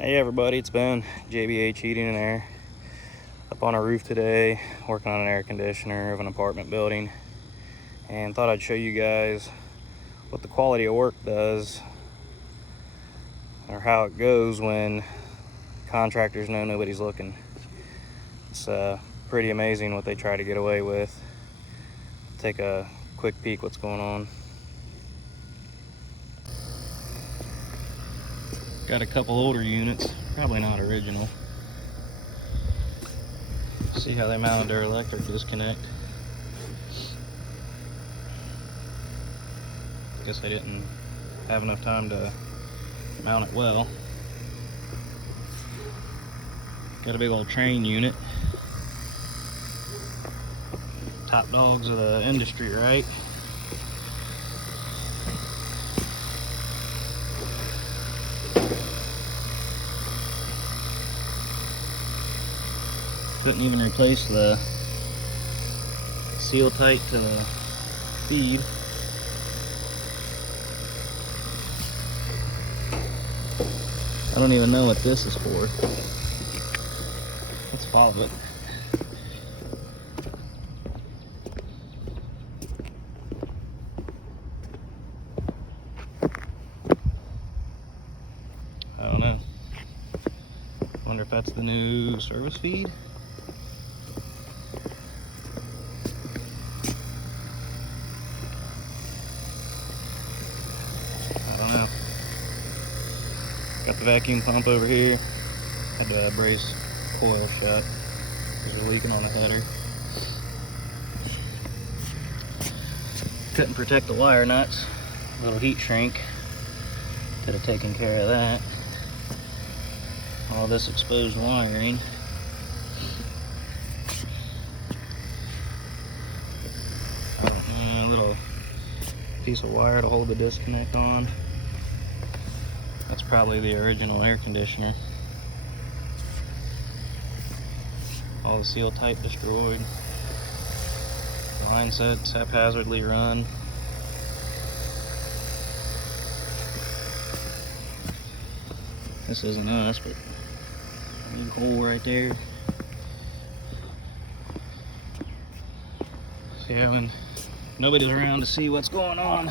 Hey everybody, it's Ben, JBH Heating and Air. Up on a roof today, working on an air conditioner of an apartment building, and thought I'd show you guys what the quality of work does, or how it goes when contractors know nobody's looking. It's pretty amazing what they try to get away with. Take a quick peek what's going on. Got a couple older units, probably not original. See how they mounted their electric disconnect. Guess they didn't have enough time to mount it well. Got a big old train unit. Top dogs of the industry, right? Couldn't even replace the seal tight to the feed. I don't even know what this is for. Let's follow it. I don't know. Wonder if that's the new service feed. I don't know. Got the vacuum pump over here. Had to brace coil shut because we're leaking on the header. Couldn't protect the wire nuts. A little heat shrink. Could have taken care of that. All this exposed wiring. A little piece of wire to hold the disconnect on. That's probably the original air conditioner. All the seal type destroyed. Line sets haphazardly run. This isn't us, but a big hole right there. So yeah, when nobody's around to see what's going on,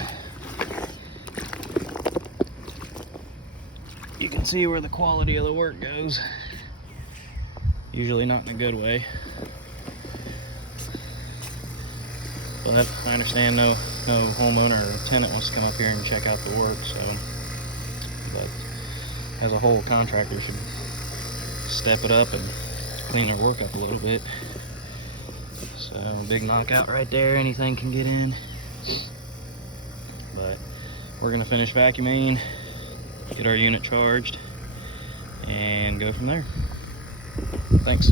you can see where the quality of the work goes. Usually not in a good way. But I understand no homeowner or tenant wants to come up here and check out the work, so. But as a whole, contractor should step it up and clean their work up a little bit. So big knockout right there, anything can get in. But we're gonna finish vacuuming, get our unit charged, and go from there. Thanks.